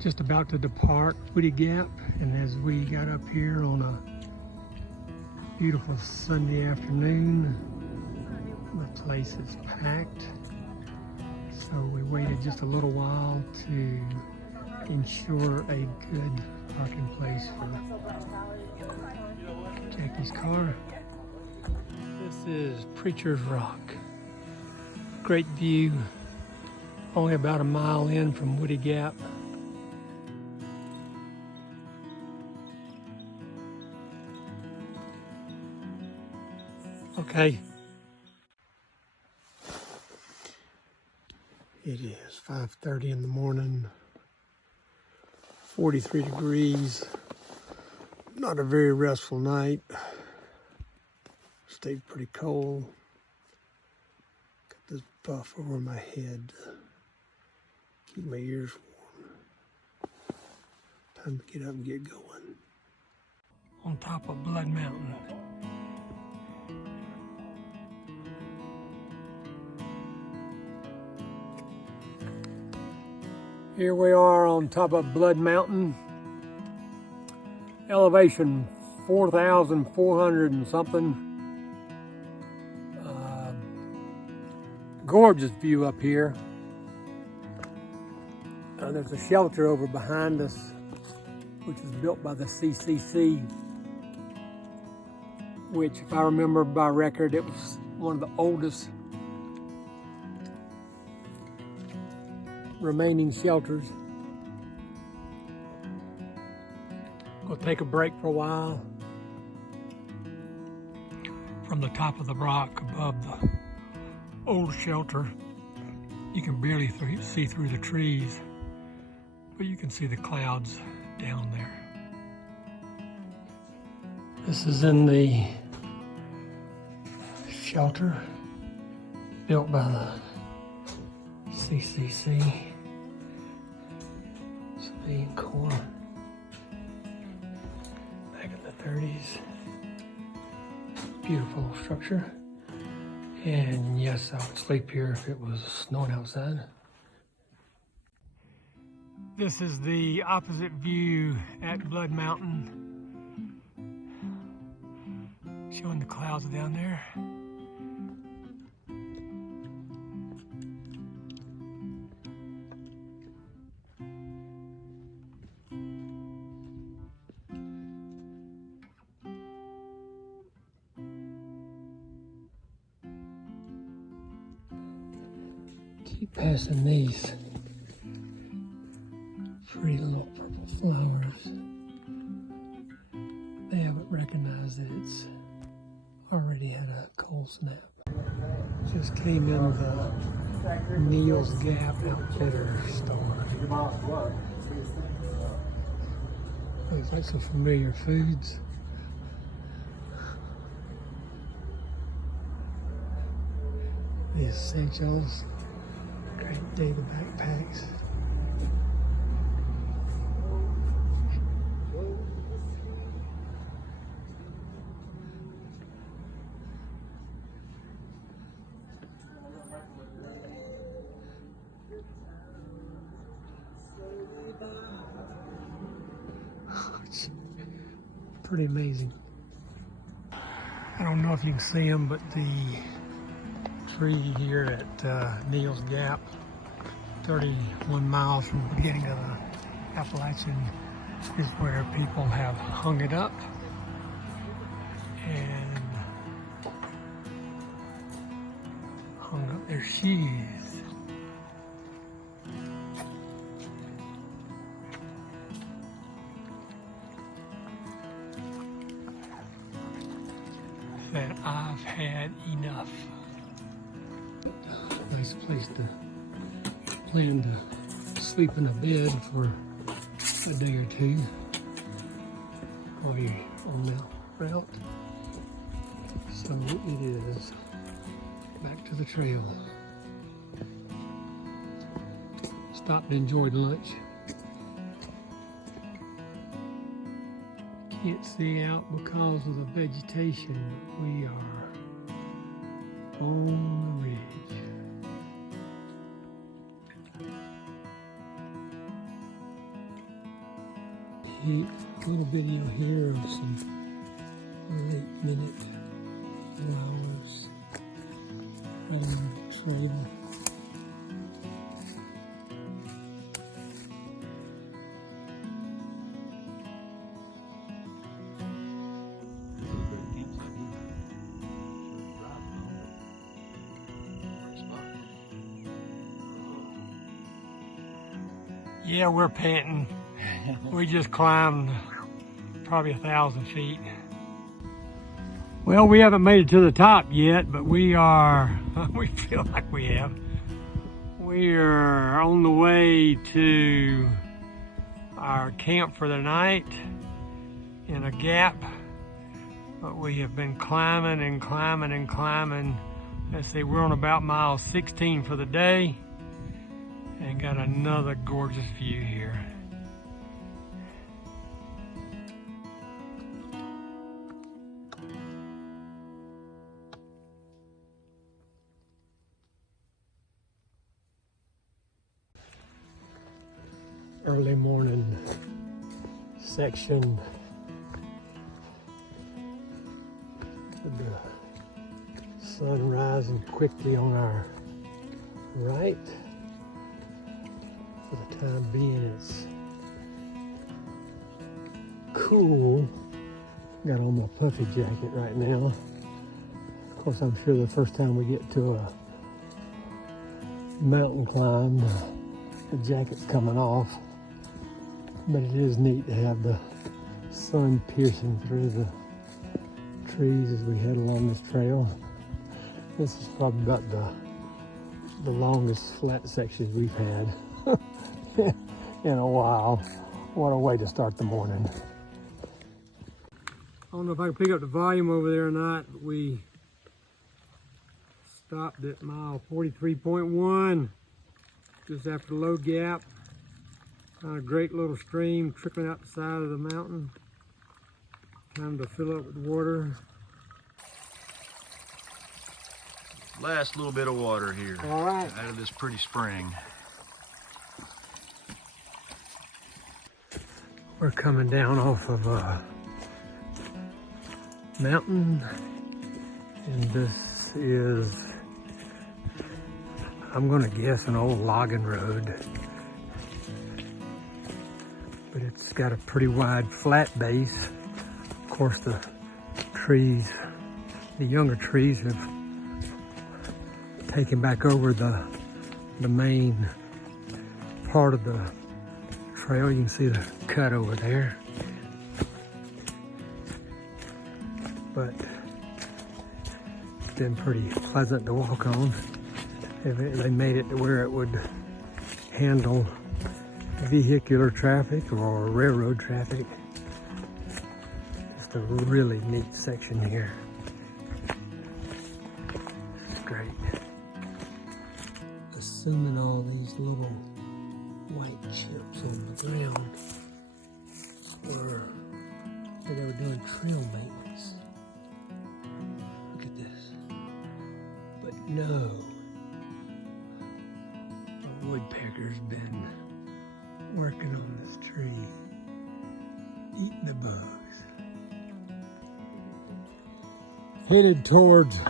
just about to depart Woody Gap, and as we got up here on a beautiful Sunday afternoon, the place is packed. So we waited just a little while to ensure a good parking place for Jackie's car. This is Preacher's Rock. Great view, only about a mile in from Woody Gap. Okay. It is 5:30 in the morning, 43 degrees. Not a very restful night. Stayed pretty cold. Got this buff over my head. Keep my ears warm. Time to get up and get going. On top of Blood Mountain. Here we are on top of Blood Mountain. Elevation 4,400 and something. Gorgeous view up here. There's a shelter over behind us, which was built by the CCC, which, if I remember by record, it was one of the oldest remaining shelters. We'll take a break for a while. From the top of the rock above the old shelter, you can barely see through the trees, but you can see the clouds down there. This is in the shelter built by the CCC. Civilian Corps. Back in the 30s. Beautiful structure. And yes, I would sleep here if it was snowing outside. This is the opposite view at Blood Mountain. Showing the clouds down there. Keep passing these pretty little purple flowers. They haven't recognized that it's already had a cold snap. Just came in the Neil's Gap Outfitter store. Looks like some familiar foods. The essentials. Great data backpacks. It's pretty amazing. I don't know if you can see them, but the tree here at Neil's Gap, 31 miles from the beginning of the Appalachian, is where people have hung it up and hung up their shoes. That I've had enough. Nice place to plan to sleep in a bed for a day or two while you're on the route. So it is back to the trail. Stopped and enjoyed lunch. Can't see out because of the vegetation. We are on the ridge. little video here of some late minute flowers right on the trail. Yeah, we're panting. We just climbed probably 1,000 feet. Well, we haven't made it to the top yet, but we feel like we have. We are on the way to our camp for the night in a gap, but we have been climbing and climbing and climbing. Let's see, we're on about mile 16 for the day. And got another gorgeous view here. Early morning section with the sun rising quickly on our right. For the time being, it's cool. Got on my puffy jacket right now. Of course, I'm sure the first time we get to a mountain climb, the jacket's coming off. But it is neat to have the sun piercing through the trees as we head along this trail. This is probably about the longest flat sections we've had in a while. What a way to start the morning. I don't know if I can pick up the volume over there or not, but we stopped at mile 43.1 just after the low gap. Found a great little stream trickling out the side of the mountain. Time to fill up with water. Last little bit of water here. All right. Out of this pretty spring. We're coming down off of a mountain, and this is, I'm gonna guess, an old logging road. But it's got a pretty wide flat base. Of course, the trees, the younger trees have taken back over the main part of the trail. You can see the cut over there. But it's been pretty pleasant to walk on. They made it to where it would handle vehicular traffic or railroad traffic. Just a really neat section here. It's great. Assuming all these little white chips on the ground were where they were doing trail maintenance. Look at this. But no, a woodpecker's been working on this tree, eating the bugs. Headed towards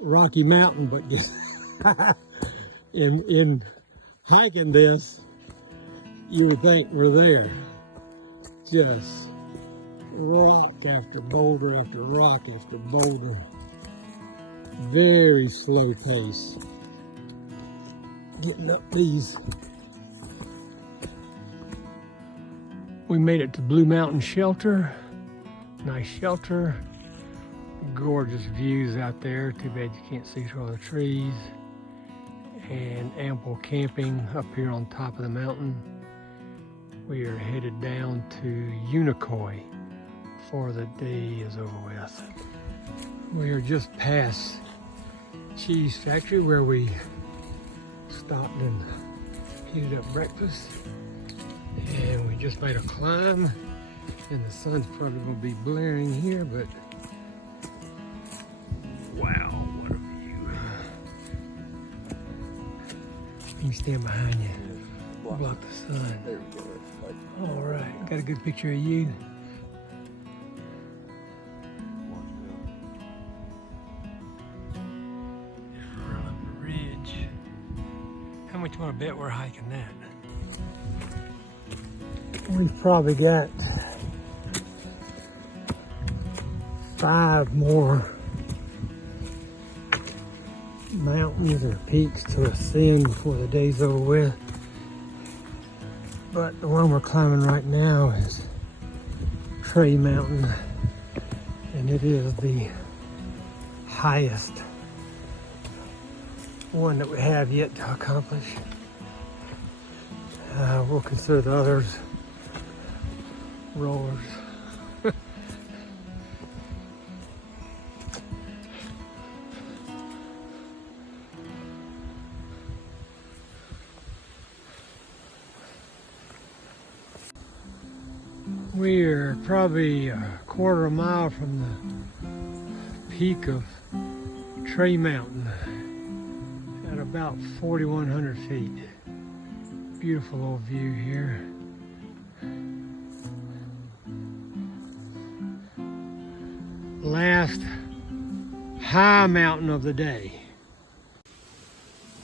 Rocky Mountain, but in hiking this, you would think we're there. Just rock after boulder after rock after boulder. Very slow pace. Getting up these. We made it to Blue Mountain Shelter. Nice shelter. Gorgeous views out there. Too bad you can't see through all the trees. And ample camping up here on top of the mountain. We are headed down to Unicoi before the day is over with. We are just past Cheese Factory where we stopped and heated up breakfast. And we just made a climb, and the sun's probably going to be blaring here, but wow, what a view. Let me stand behind you. Block the sun. There we go. Like, All right, got a good picture of you. watch Just run up the ridge. How much you want to bet we're hiking that? We've probably got 5 more mountains or peaks to ascend before the day's over with. But the one we're climbing right now is Tray Mountain, and it is the highest one that we have yet to accomplish. We'll consider the others rollers. We're probably a quarter of a mile from the peak of Tray Mountain at about 4,100 feet. Beautiful old view here. Last high mountain of the day.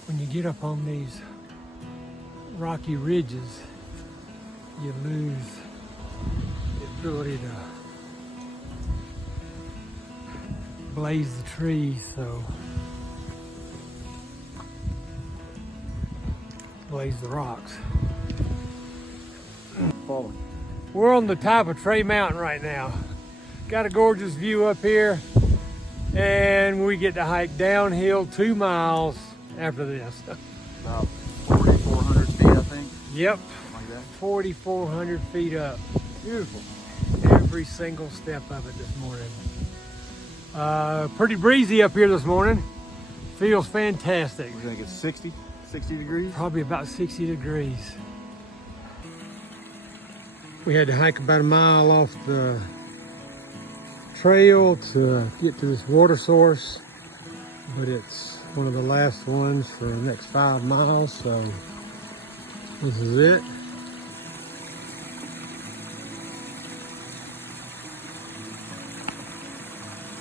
When you get up on these rocky ridges, you lose the ability to blaze the trees, so blaze the rocks. falling. We're on the top of Tray Mountain right now. Got a gorgeous view up here, and we get to hike downhill 2 miles after this. About 4,400 feet, I think. Yep, Something like that. 4,400 feet up. Beautiful. Every single step of it this morning. Pretty breezy up here this morning. Feels fantastic. We think it's 60 degrees. Probably about 60 degrees. We had to hike about a mile off the trail to get to this water source, but it's one of the last ones for the next 5 miles, so this is it.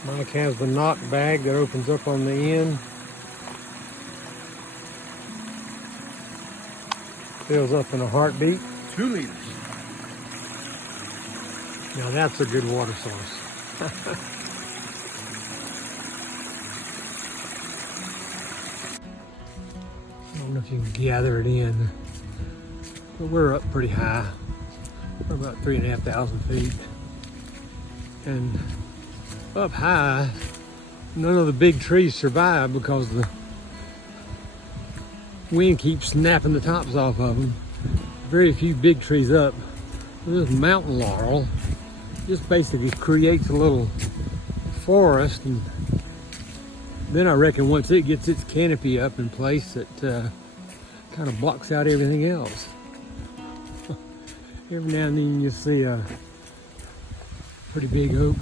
Mike has the knock bag that opens up on the end. Fills up in a heartbeat. 2 liters. Now that's a good water source. I don't know if you can gather it in, but we're up pretty high. We're about 3,500 feet. And up high, none of the big trees survive because the wind keeps snapping the tops off of them. Very few big trees up. This mountain laurel just basically creates a little forest, and then I reckon once it gets its canopy up in place, it kind of blocks out everything else. Every now and then you see a pretty big oak